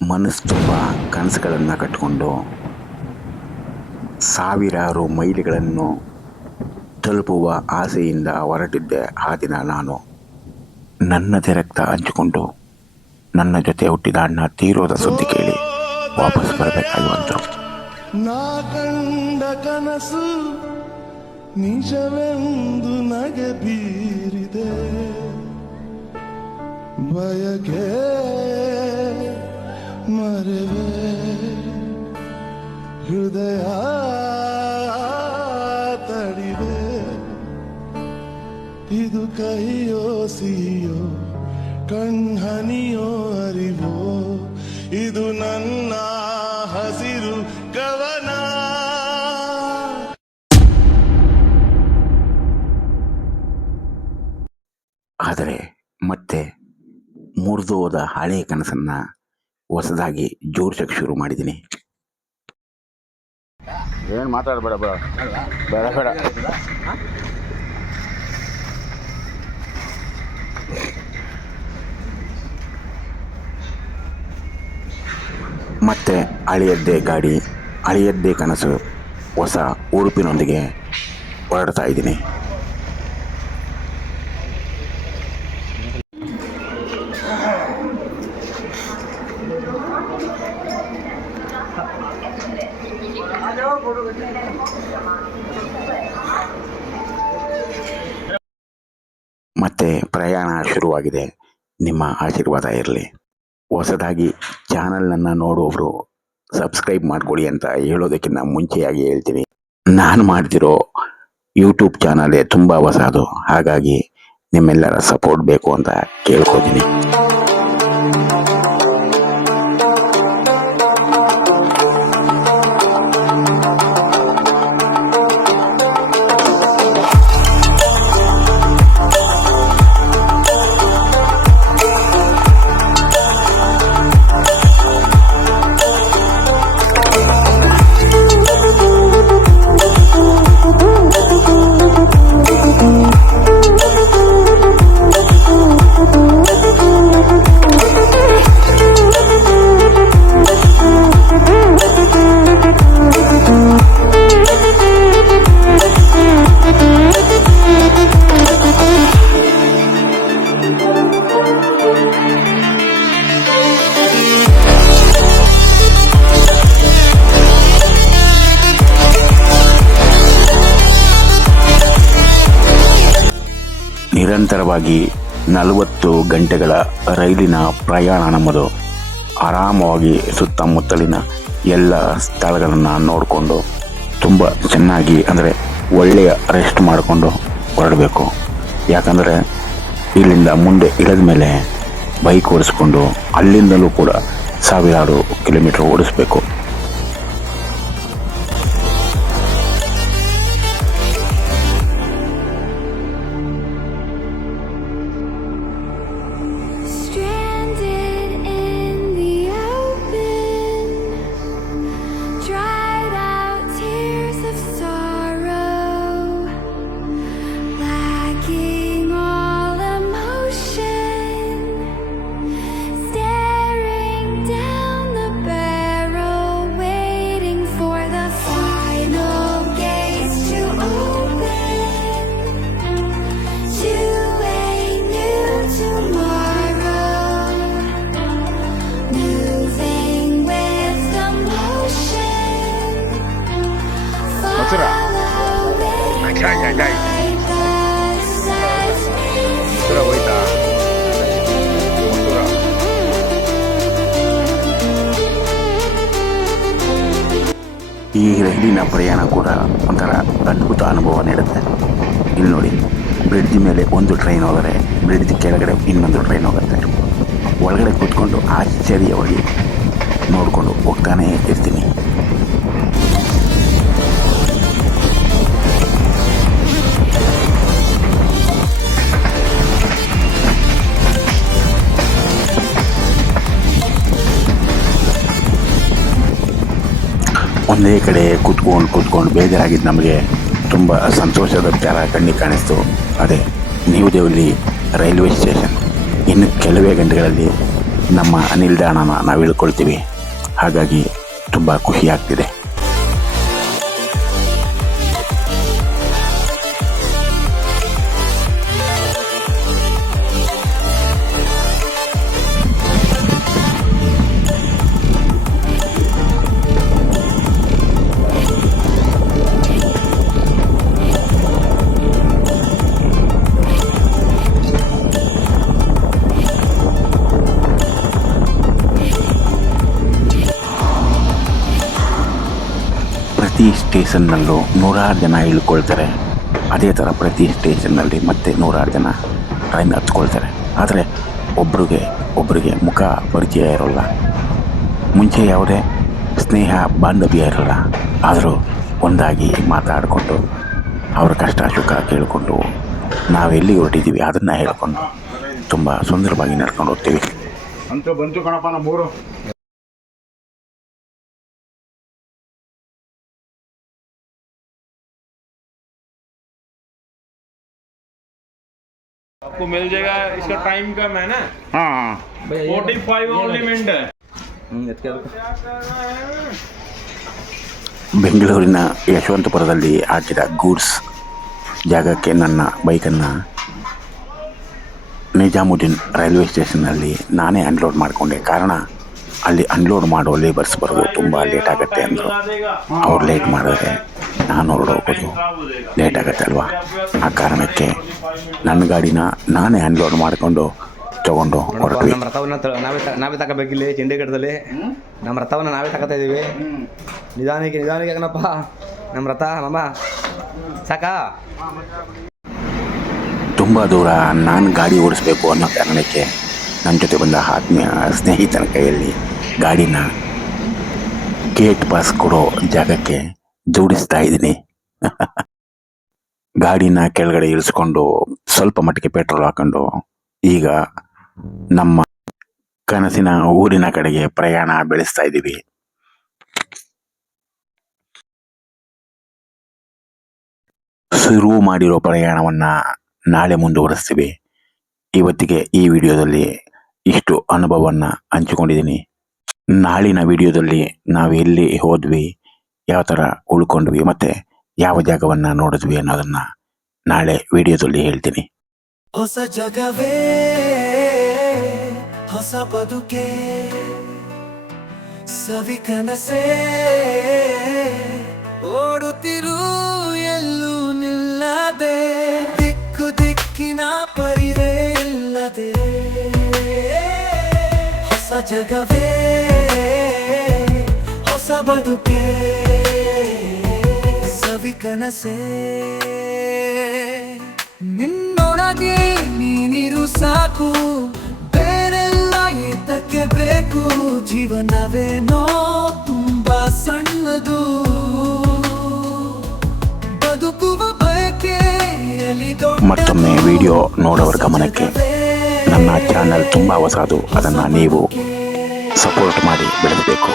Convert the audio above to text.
ಮನಸ್ಸು ತುಂಬ ಕನಸುಗಳನ್ನು ಕಟ್ಟಿಕೊಂಡು ಸಾವಿರಾರು ಮೈಲಿಗಳನ್ನು ತಲುಪುವ ಆಸೆಯಿಂದ ಹೊರಟಿದ್ದೆ. ಆ ದಿನ ನಾನು ನನ್ನದೇ ರಕ್ತ ಹಂಚಿಕೊಂಡು ನನ್ನ ಜೊತೆ ಹುಟ್ಟಿದ ಅಣ್ಣ ತೀರೋದ ಸುದ್ದಿ ಕೇಳಿ ವಾಪಸ್ ಬರಬೇಕಾಗಿ ಬಂದರು. ನಾ ಕಂಡ ಕನಸು ನಿಜವೆಂದು ನಗೆ ಬೀರಿದೆ, ಬಯಕೆ ಮರೆವೆ ಹೃದಯ ತಡಿವೆ. ಇದು ಕಹಿಯೋ ಸಿಹಿಯೋ ಕಣ್ಹನಿಯೋ ಅರಿವೋ, ಇದು ನನ್ನ ಹಸಿರು ಕವನ. ಆದರೆ ಮತ್ತೆ ಮುರಿದೋದ ಹಳೆಯ ಕನಸನ್ನು ಹೊಸದಾಗಿ ಜೋಡಿಸೋಕೆ ಶುರು ಮಾಡಿದ್ದೀನಿ. ಏನು ಮಾತಾಡಬೇಡ ಬೇಡ ಬೇಡ. ಮತ್ತೆ ಹಳೆಯದ್ದೇ ಗಾಡಿ, ಹಳೆಯದ್ದೇ ಕನಸು, ಹೊಸ ಉಡುಪಿನೊಂದಿಗೆ ಹೊರಡ್ತಾ ಇದ್ದೀನಿ. ಮತ್ತೆ ಪ್ರಯಾಣ ಶುರುವಾಗಿದೆ. ನಿಮ್ಮ ಆಶೀರ್ವಾದ ಇರಲಿ. ಹೊಸದಾಗಿ ಚಾನಲ್ನನ್ನು ನೋಡುವವರು ಸಬ್ಸ್ಕ್ರೈಬ್ ಮಾಡ್ಕೊಳ್ಳಿ ಅಂತ ಹೇಳೋದಕ್ಕಿಂತ ಮುಂಚೆಯಾಗಿ ಹೇಳ್ತೀನಿ, ನಾನು ಮಾಡ್ತಿರೋ ಯೂಟ್ಯೂಬ್ ಚಾನಲೇ ತುಂಬ ಹೊಸದು. ಹಾಗಾಗಿ ನಿಮ್ಮೆಲ್ಲರ ಸಪೋರ್ಟ್ ಬೇಕು ಅಂತ ಕೇಳ್ಕೊತೀನಿ. ನಿರಂತರವಾಗಿ 40 ಗಂಟೆಗಳ ರೈಲಿನ ಪ್ರಯಾಣ ನಮ್ಮದು. ಆರಾಮವಾಗಿ ಸುತ್ತಮುತ್ತಲಿನ ಎಲ್ಲ ಸ್ಥಳಗಳನ್ನು ನೋಡಿಕೊಂಡು ತುಂಬ ಚೆನ್ನಾಗಿ, ಅಂದರೆ ಒಳ್ಳೆಯ ರೆಸ್ಟ್ ಮಾಡಿಕೊಂಡು ಹೊರಡಬೇಕು. ಯಾಕಂದರೆ ಇಲ್ಲಿಂದ ಮುಂದೆ ಇಳಿದ ಮೇಲೆ ಬೈಕ್ ಓಡಿಸ್ಕೊಂಡು ಅಲ್ಲಿಂದಲೂ ಕೂಡ ಸಾವಿರಾರು ಕಿಲೋಮೀಟರ್ ಓಡಿಸ್ಬೇಕು. ಈ ರೈಲಿನ ಪ್ರಯಾಣ ಕೂಡ ಒಂಥರ ಅದ್ಭುತ ಅನುಭವ ನೀಡುತ್ತೆ. ಇಲ್ಲಿ ನೋಡಿ, ಬ್ರಿಡ್ಜ್ ಮೇಲೆ ಒಂದು ಟ್ರೈನ್ ಹೋದರೆ ಬ್ರಿಡ್ಜ್ ಕೆಳಗಡೆ ಇನ್ನೊಂದು ಟ್ರೈನ್ ಹೋಗುತ್ತೆ. ಒಳಗಡೆ ಕೂತ್ಕೊಂಡು ಆಶ್ಚರ್ಯವಾಗಿ ನೋಡಿಕೊಂಡು ಹೋಗ್ತಾನೇ ಇರ್ತೀನಿ. ಒಂದೇ ಕಡೆ ಕೂತ್ಕೊಂಡು ಬೇಜಾರಾಗಿದ್ದು ನಮಗೆ ತುಂಬ ಸಂತೋಷದ ವಿಚಾರ ಕಣ್ಣಿಗೆ ಕಾಣಿಸ್ತು. ಅದೇ ನ್ಯೂ ದೆಹಲಿ ರೈಲ್ವೆ ಸ್ಟೇಷನ್. ಇನ್ನು ಕೆಲವೇ ಗಂಟೆಗಳಲ್ಲಿ ನಮ್ಮ ನಿಲ್ದಾಣನ ನಾವು ಇಳ್ಕೊಳ್ತೀವಿ. ಹಾಗಾಗಿ ತುಂಬ ಖುಷಿಯಾಗ್ತಿದೆ. ಪ್ರತಿ ಸ್ಟೇಷನ್ನಲ್ಲೂ 100 ಜನ ಇಳ್ಕೊಳ್ತಾರೆ. ಅದೇ ಥರ ಪ್ರತಿ ಸ್ಟೇಷನ್ನಲ್ಲಿ ಮತ್ತೆ 100 ಜನ ಟ್ರೈನ್ ಹತ್ಕೊಳ್ತಾರೆ. ಆದರೆ ಒಬ್ಬರಿಗೆ ಮುಖ ಪರಿಚಯ ಇರೋಲ್ಲ, ಮುಂಚೆ ಯಾವುದೇ ಸ್ನೇಹ ಬಾಂಧವ್ಯ ಇರೋಲ್ಲ. ಆದರೂ ಒಂದಾಗಿ ಮಾತಾಡಿಕೊಂಡು ಅವರ ಕಷ್ಟ ಸುಖ ಕೇಳಿಕೊಂಡು ನಾವೆಲ್ಲಿ ಹೊರಟಿದ್ದೀವಿ ಅದನ್ನು ಹೇಳ್ಕೊಂಡು ತುಂಬ ಸುಂದರವಾಗಿ ನಡ್ಕೊಂಡು ಹೋಗ್ತೀವಿ. ಅಂತೂ ಬಂತು ಕಣಪ್ಪ ನಮ್ಮೂರು. आपको मिल जाएगा, इसका टाइम कम है ना, ಹಾಂ 45 ओनली मिनट है। ಬೆಂಗಳೂರಿನ ಯಶವಂತಪುರದಲ್ಲಿ ಹಾಕಿದ ಗೂಡ್ಸ್ ಜಾಗಕ್ಕೆ ನನ್ನ ಬೈಕನ್ನು ನಿಜಾಮುದ್ದೀನ್ ರೈಲ್ವೆ ಸ್ಟೇಷನ್ನಲ್ಲಿ ನಾನೇ ಅನ್ಲೋಡ್ ಮಾಡಿಕೊಂಡೆ. ಕಾರಣ ಅಲ್ಲಿ ಅನ್ಲೋಡ್ ಮಾಡೋ ಲೇಬರ್ಸ್ ಬರೋದು ತುಂಬ ಲೇಟ್ ಆಗುತ್ತೆ ಅಂದರು. ಅವ್ರು ಲೇಟ್ ಮಾಡಿದ್ರೆ ನಾನು ಹೊರಡೋಗೋದು ಲೇಟ್ ಆಗುತ್ತೆ ಅಲ್ವಾ. ಆ ಕಾರಣಕ್ಕೆ ನನ್ನ ಗಾಡಿನ ನಾನೇ ಅನ್ಲೋಡ್ ಮಾಡಿಕೊಂಡು ತಗೊಂಡು ಹೊರಟ್ವಿ. ನಮ್ಮ ರಥವನ್ನು ನಾವೇ ತಗೋಬೇಕಿಲ್ಲಿ ಚಂಡೀಗಢದಲ್ಲಿ. ನಮ್ಮ ರಥವನ್ನು ನಾವೇ ತಗೋತಾ ಇದ್ದೀವಿ. ನಿಧಾನಕ್ಕೆ ಕಣಪ್ಪ ನಮ್ಮ ರಥ ನಮ್ಮ ಸಾಕಾ. ತುಂಬ ದೂರ ನಾನು ಗಾಡಿ ಓಡಿಸ್ಬೇಕು ಅನ್ನೋ ಕಾರಣಕ್ಕೆ ನನ್ನ ಜೊತೆ ಬಂದ ಆತ್ಮೀಯ ಸ್ನೇಹಿತನ ಕೈಯಲ್ಲಿ ಗಾಡಿನ ಗೇಟ್ ಪಾಸ್ ಕೊಡೋ ಜಾಗಕ್ಕೆ ಜೋಡಿಸ್ತಾ ಇದ್ದೀನಿ. ಗಾಡಿನ ಕೆಳಗಡೆ ಇಳಿಸ್ಕೊಂಡು ಸ್ವಲ್ಪ ಮಟ್ಟಿಗೆ ಪೆಟ್ರೋಲ್ ಹಾಕೊಂಡು ಈಗ ನಮ್ಮ ಕನಸಿನ ಊರಿನ ಕಡೆಗೆ ಪ್ರಯಾಣ ಬೆಳೆಸ್ತಾ ಇದ್ದೀವಿ. ಶುರು ಮಾಡಿರೋ ಪ್ರಯಾಣವನ್ನು ನಾಳೆ ಮುಂದುವರಿಸ್ತೀವಿ. ಇವತ್ತಿಗೆ ಈ ವಿಡಿಯೋದಲ್ಲಿ ಇಷ್ಟು ಅನುಭವವನ್ನು ಹಂಚಿಕೊಂಡಿದ್ದೀನಿ. ನಾಳಿನ ವಿಡಿಯೋದಲ್ಲಿ ನಾವು ಎಲ್ಲಿ ಹೋದ್ವಿ, ಯಾವ ಥರ ಉಳ್ಕೊಂಡ್ವಿ, ಮತ್ತು ಯಾವ ಜಾಗವನ್ನು ನೋಡಿದ್ವಿ ಅನ್ನೋದನ್ನು ನಾಳೆ ವಿಡಿಯೋದಲ್ಲಿ ಹೇಳ್ತೀನಿ. ಹೊಸ ಜಗವೇ ಹೊಸ ಬದುಕೆ ಸವಿ ಕನಸೇ ಓಡುತ್ತಿರು ಎಲ್ಲೂ ನಿಲ್ಲದೆ ದಿಕ್ಕಿನ ಪರಿವೇ ಇಲ್ಲದೆ ಹೊಸ ಜಗವೇ ಹೊಸ ಬದುಕೆ ಸವಿ ಕನಸೇ ನಿನ್ನೊಳಗೆ ನೀನಿರು ಸಾಕು, ಬೇರೆಲ್ಲ ಇದಕ್ಕೆ ಬೇಕು. ಜೀವನವೇನೋ ತುಂಬಾ ಸಣ್ಣದು, ಬದುಕುವ ಬಯಕೆಯಲ್ಲಿ ಮತ್ತೊಮ್ಮೆ ವಿಡಿಯೋ ನೋಡೋರ ಗಮನಕ್ಕೆ, ನನ್ನ ಚಾನಲ್ ತುಂಬ ಹೊಸದು, ಅದನ್ನು ನೀವು ಸಪೋರ್ಟ್ ಮಾಡಿ ಬೆಳೆಸಬೇಕು.